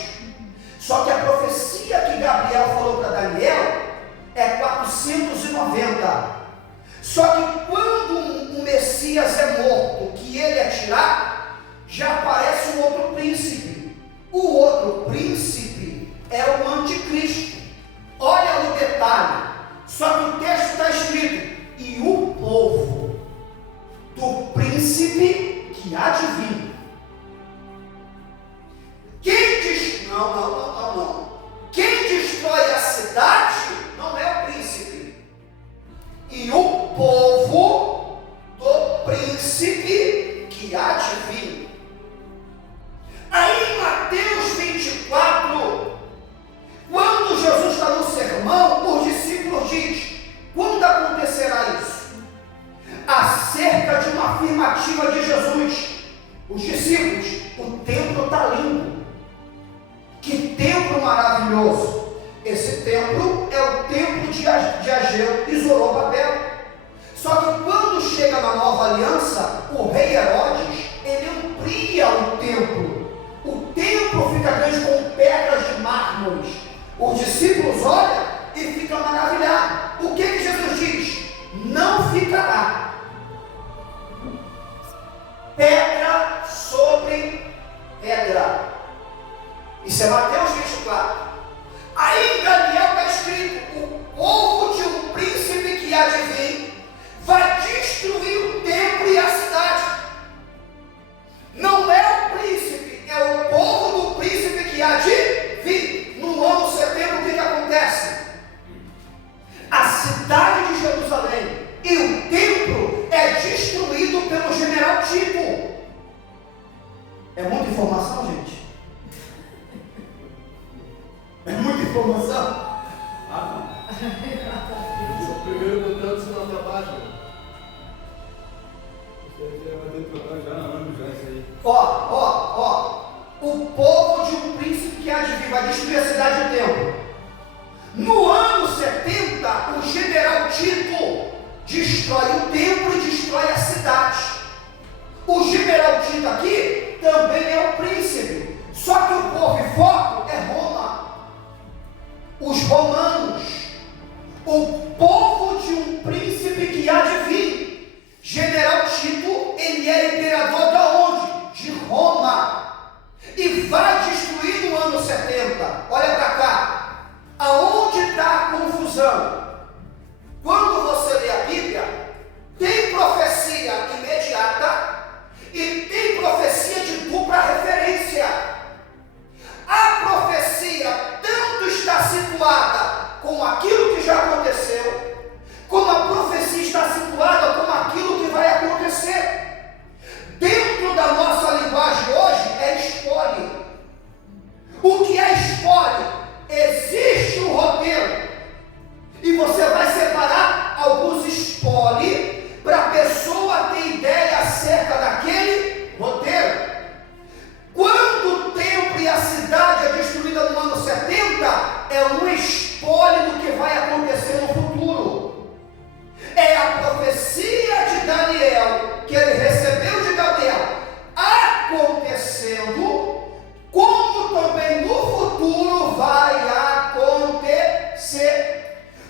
Só que a profecia que Gabriel falou para Daniel é 490. Só que quando o Messias é morto, que ele é tirado, já aparece um outro príncipe. O outro príncipe é o anticristo. Olha o detalhe. Só que o texto está escrito: e o povo do príncipe que há de vir. Quem diz? Não. Quem destrói a cidade não é o príncipe. E o povo do príncipe que há de vir. Aí em Mateus 24, quando Jesus está no sermão, os discípulos dizem: quando acontecerá isso? Acerca de uma afirmativa de Jesus. Os discípulos: o templo está lindo. Que templo maravilhoso! Esse templo é o templo de Ageu e Zorobabel. Só que quando chega na nova aliança, o rei Herodes, ele amplia o templo. O templo fica grande com pedras de mármore. Os discípulos olham e ficam maravilhados. O que Jesus diz? Não ficará pedra sobre pedra. Isso é Mateus 24. Aí em Daniel está escrito: o povo de um príncipe que há de vir vai destruir o templo e a cidade. Não é o príncipe, é o povo do príncipe que há de vir. No ano 70, o que acontece? A cidade de Jerusalém e o templo é destruído pelo general Tito. É muita informação, gente? É muita informação? O primeiro botão do sinal trabalho. Você vai ter que trocar já na ano, já isso aí. Ó. O povo de um príncipe que há de vir vai destruir a cidade e o templo. No ano 70, o general Tito destrói o templo e destrói a cidade. O general Tito aqui também é o príncipe, só que o povo e foco é Roma. Os romanos, o povo de um príncipe que há de vir. General Tito, ele é imperador da onde? De Roma. E vai destruir no ano 70. Olha para cá. Aonde está a confusão? Quando você lê a Bíblia, tem profecia imediata e tem profecia de dupla referência. A profecia tanto está situada com aquilo que já aconteceu, como a profecia está situada com aquilo que vai acontecer. Dentro da nossa linguagem hoje é spoiler. O que é spoiler? Existe um roteiro e você vai separar alguns spoilers para a pessoa ter ideia acerca daquele roteiro. Quando o templo e a cidade é destruída no ano 70, é um spoiler do que vai acontecer no futuro. É a profecia de Daniel, que ele recebeu de Gabriel, acontecendo, como também no futuro vai acontecer.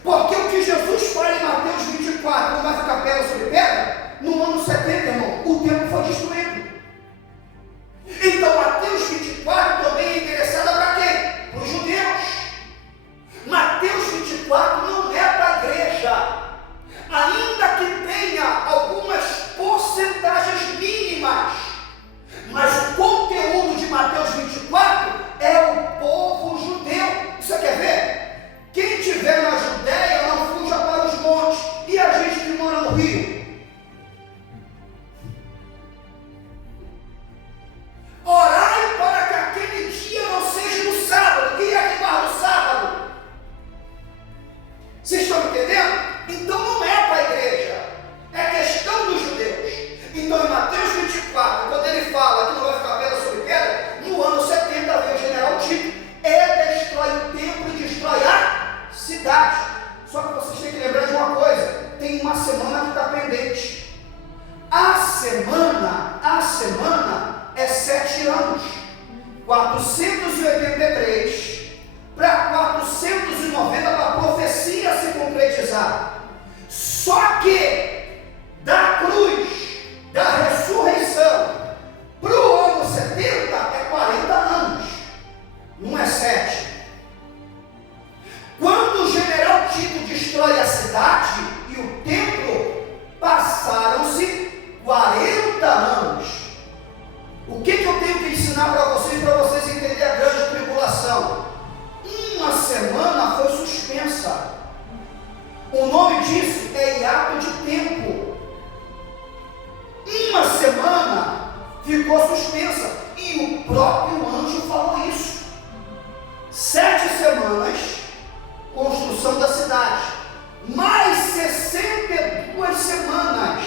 Porque o que Jesus fala em Mateus 24, não vai ficar pedra sobre pedra, no ano 70, irmão, o templo foi destruído. Então Mateus 24 também é interessada para quem? Para os judeus. Mateus 24 não é para a igreja, ainda que tenha algumas porcentagens mínimas, mas o conteúdo de Mateus 24 é o povo judeu. Você quer ver? Quem estiver na Judéia não fuja para os montes. E a gente que mora no Rio? Orai para que aquele dia não seja no sábado. Quem é que guarda o sábado? Vocês estão entendendo? Então não é para a igreja, é questão dos judeus. Então em Mateus 24, quando ele fala que não vai ficar pedra sobre pedra, no ano 70 veio o general Tito, destrói o templo e destrói a cidade. Só que vocês têm que lembrar de uma coisa: tem uma semana que está pendente. A semana é 7 anos, 483 para 490 para a profecia se concretizar. Só que da cruz, da ressurreição para o ano 70 é 40 anos, não é 7. Quando o general Tito destrói a cidade e o templo, passaram-se 40 anos. O que eu tenho que ensinar para vocês entenderem a grande tribulação? Uma semana foi suspensa. O nome disso é hiato de tempo. Uma semana ficou suspensa e o próprio anjo falou isso. 7 semanas, construção da cidade, mais 62 semanas,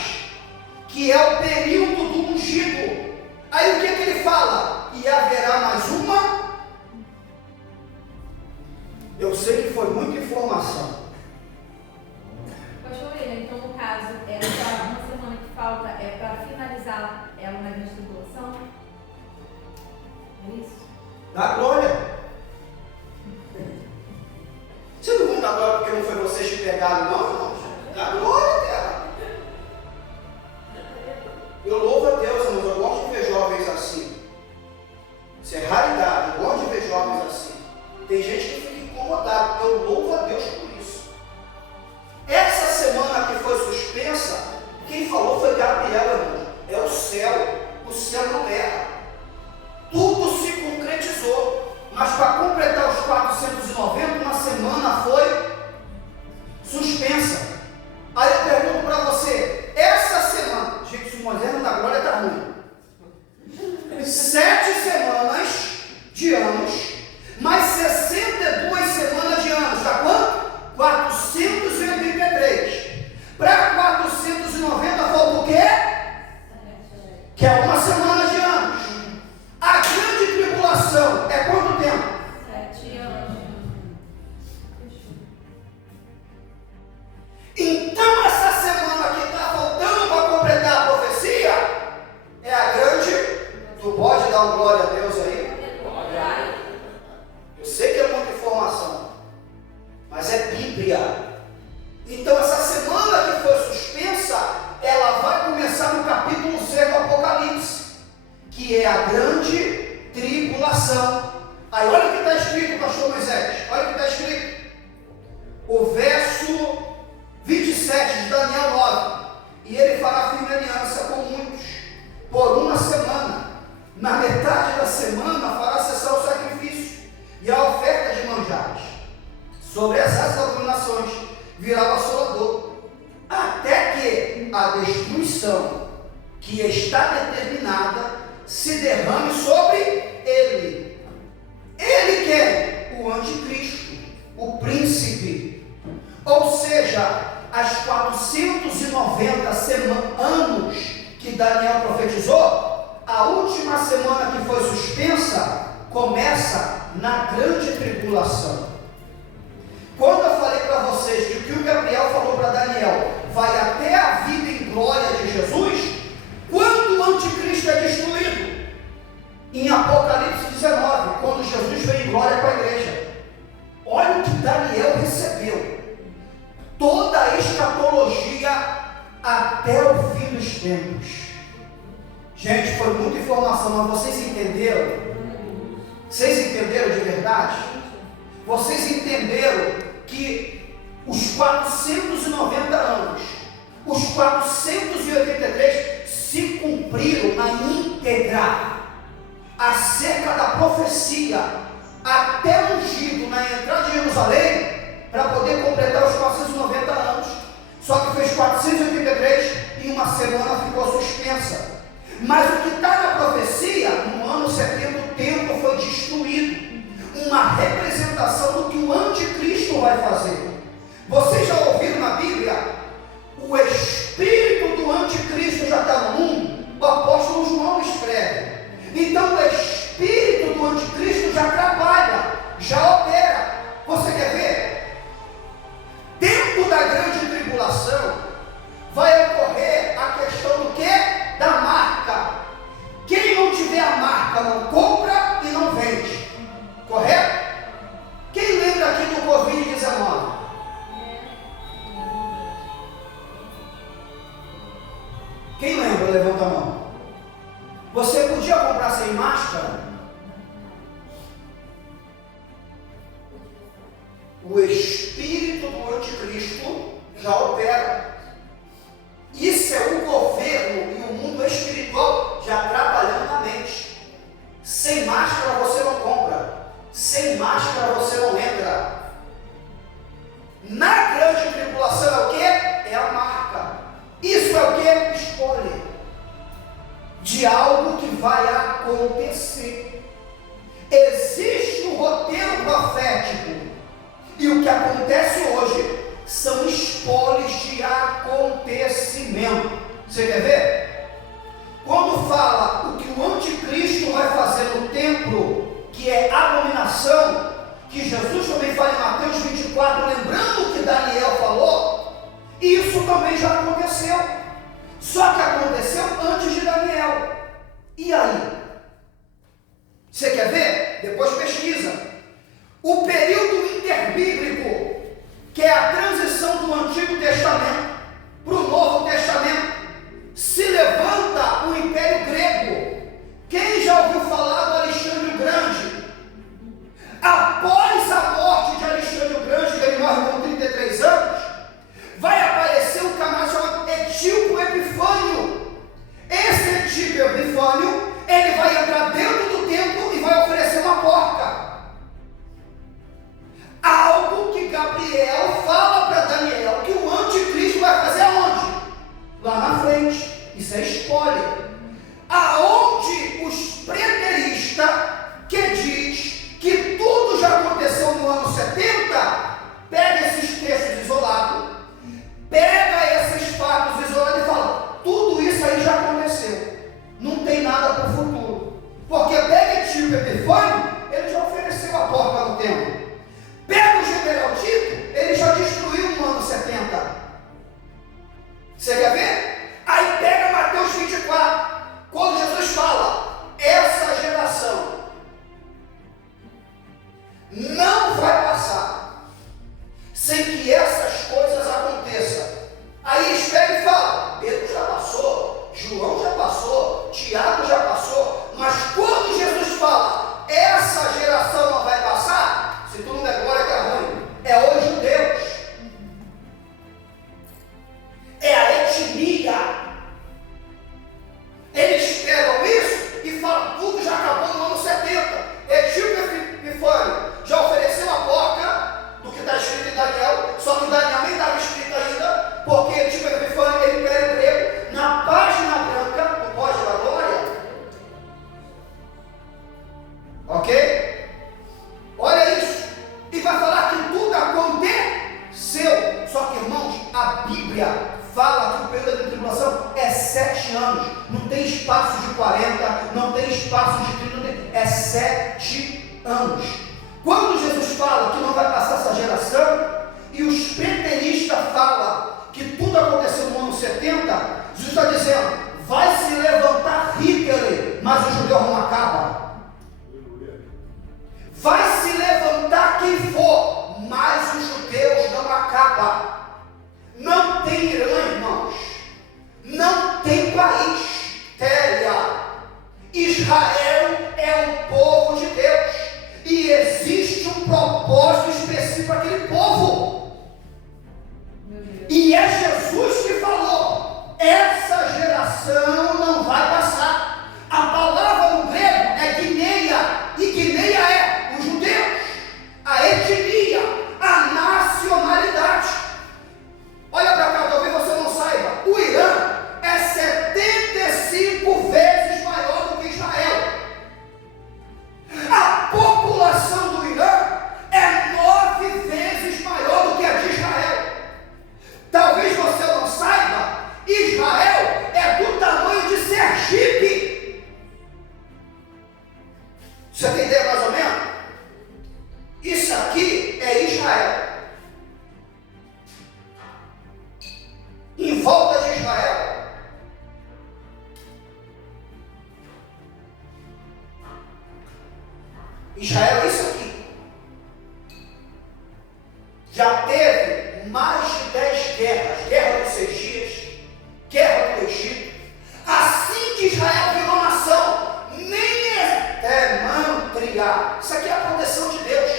que é o período do ungido. Aí o que ele fala? E haverá mais uma? Eu sei que foi muita informação. Pastor William, então no caso, essa uma semana que falta é para finalizar ela na grande tribulação? É isso? Dá glória. Você não vai dar glória porque não foi vocês que pegaram, não, irmão? Dá glória, terra. Eu louvo a Deus, irmãos. Eu gosto de ver jovens assim. Isso é raridade. Eu gosto de ver jovens assim. Tem gente que fica incomodada. Eu louvo a Deus por isso. Essa semana que é a grande tribulação. Aí olha o que está escrito, pastor Moisés, olha o que está escrito. O verso 27 de Daniel 9. E ele fará firme aliança com muitos por uma semana. Na metade da semana fará cessar o sacrifício e a oferta de manjares. Sobre essas abominações virá o assolador, até que a destruição que está determinada se derrame sobre ele. Ele quem? O anticristo, o príncipe. Ou seja, as 490 anos que Daniel profetizou, a última semana que foi suspensa começa na grande tribulação. Quando eu falei para vocês que o que o Gabriel falou para Daniel vai até a vida em glória de Jesus, quando o anticristo é destruído? Em Apocalipse 19, quando Jesus veio em glória para a igreja. Olha o que Daniel recebeu. Toda a escatologia até o fim dos tempos. Gente, foi muita informação, mas vocês entenderam? Vocês entenderam de verdade? Vocês entenderam que os 490 anos, os 483 se cumpriram na íntegra, acerca da profecia, até ungido na entrada de Jerusalém, para poder completar os 490 anos. Só que fez 483 e uma semana ficou suspensa. Mas o que está na profecia, no ano 70 o templo foi destruído. Uma representação do que o anticristo vai fazer. Vocês já ouviram na Bíblia? O espírito do anticristo já está no mundo. O apóstolo João escreve. Então o espírito do anticristo já trabalha, já opera. Você quer ver? Dentro da grande tribulação vai ocorrer a questão do quê? Da marca. Quem não tiver a marca não compra e não vende. Correto? Quem lembra aqui do Covid-19? Quem lembra? Levanta a mão. Você podia comprar sem máscara? O espírito do anticristo já opera. Isso é o governo e o mundo espiritual já trabalhando na mente. Sem máscara você não compra. Sem máscara você não entra. Na grande tribulação é o que? É a marca. Isso é o que? Spoiler de algo que vai acontecer. Existe um roteiro profético. E o que acontece hoje são spoilers de acontecimento. Você quer ver? Quando fala o que o anticristo vai fazer no templo, que é abominação, que Jesus também fala em Mateus 24, lembrando o que Daniel falou, isso também já aconteceu. Só que aconteceu antes de Daniel. E aí? Você quer ver? Depois pesquisa. O período interbíblico, que é a transição do Antigo Testamento para o Novo Testamento, se levanta o Império Grego. Quem já ouviu falar do Alexandre o Grande? Após a morte de Alexandre o Grande, que ele morre com 33 anos, vai aparecer um camarada chamado Etíoco Epifânio. Esse Etíoco Epifânio, ele vai entrar dentro do templo e vai oferecer uma porca. Algo que Gabriel fala para Daniel que o anticristo vai fazer aonde? Lá na frente. Isso é spoiler. Aonde os preteristas, que diz que tudo já aconteceu no ano 70, pega esses textos isolados, pega esses fatos isolados e fala, tudo isso aí já aconteceu. Não tem nada para o futuro. Porque pega Etíoco Epifânio, ele já ofereceu a porca no templo. Pega o general Tito, ele já destruiu no ano 70. Você quer ver? Aí pega Mateus 24, quando Jesus fala, essa geração não vai passar sem que essas coisas aconteçam. Aí espera e fala, Pedro já passou, João já passou, Tiago já passou, mas fala que o período da tribulação é 7 anos. Não tem espaço de 40, não tem espaço de 30, é 7 anos. Quando Jesus fala que não vai passar essa geração, e os preteristas falam que tudo aconteceu no ano 70, Jesus está dizendo, vai se levantar Hitler, mas o judeu não acaba. Vai se levantar quem for, mas os judeus não acabam. Não tem Irã, irmãos. Não tem país. Téria. Israel é um povo de Deus. E existe um propósito específico para aquele povo. E é Jesus que falou: essa geração não vai passar. A palavra no grego é guineia. E guineia é os judeus, a etnia, a nacionalidade. Olha para cá, talvez você não saiba. O Irã é 75 vezes maior do que Israel. A população do Irã é 9 vezes maior do que a de Israel. Talvez você não saiba, Israel é do tamanho de Sergipe. Você tem ideia mais ou menos? Isso aqui é Israel. Em volta de Israel. Israel é isso aqui. Já teve mais de 10 guerras. Guerra dos 6 dias, guerra do Egito. Assim que Israel virou nação, nem mantria. Isso aqui é a proteção de Deus.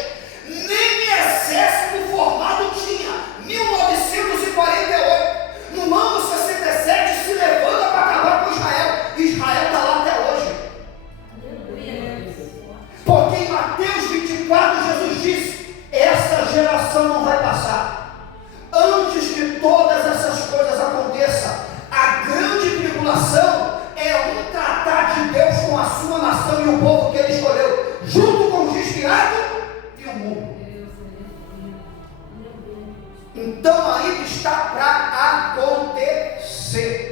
Nem exército formado tinha. 1948. No ano 67 se levanta para acabar com Israel. Israel está lá até hoje. Porque em Mateus 24 Jesus disse: essa geração não vai passar. Antes que todas essas coisas aconteçam, a grande tribulação é um tratar de Deus com a sua nação e o povo que ele escolheu, junto com o desviado e o mundo. Então ainda está para acontecer.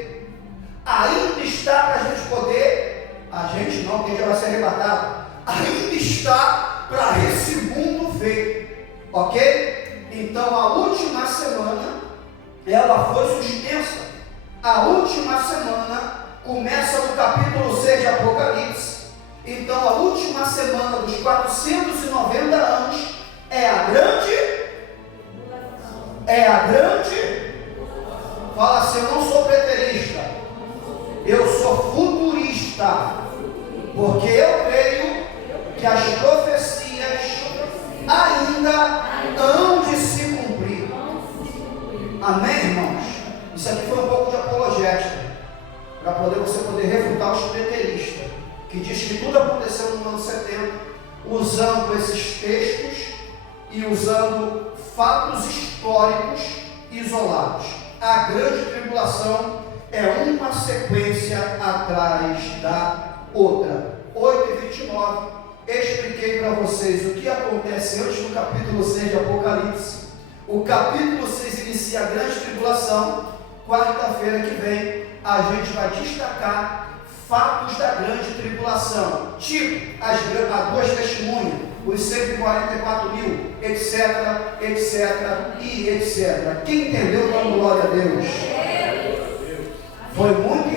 Ainda está para a gente poder, a gente não, porque já vai ser arrebatado. Ainda está para esse mundo ver. Ok? Então a última semana, ela foi suspensa. A última semana começa no capítulo 6 de Apocalipse. Então a última semana dos 490 anos é a grande. Fala assim: eu não sou preterista, eu sou futurista, porque eu creio que as profecias ainda hão de se cumprir. Amém, irmãos? Isso aqui foi um pouco de apologética, para você poder refutar os preteristas, que diz que tudo aconteceu no ano 70, usando esses textos e usando fatos históricos isolados. A grande tribulação é uma sequência atrás da outra. 8:29, expliquei para vocês o que acontece antes do capítulo 6 de Apocalipse. O capítulo 6 inicia a grande tribulação. Quarta-feira que vem a gente vai destacar fatos da grande tribulação, tipo as duas testemunhas, os 144.000, etc, etc e etc. Quem entendeu, dando glória a Deus. Foi muito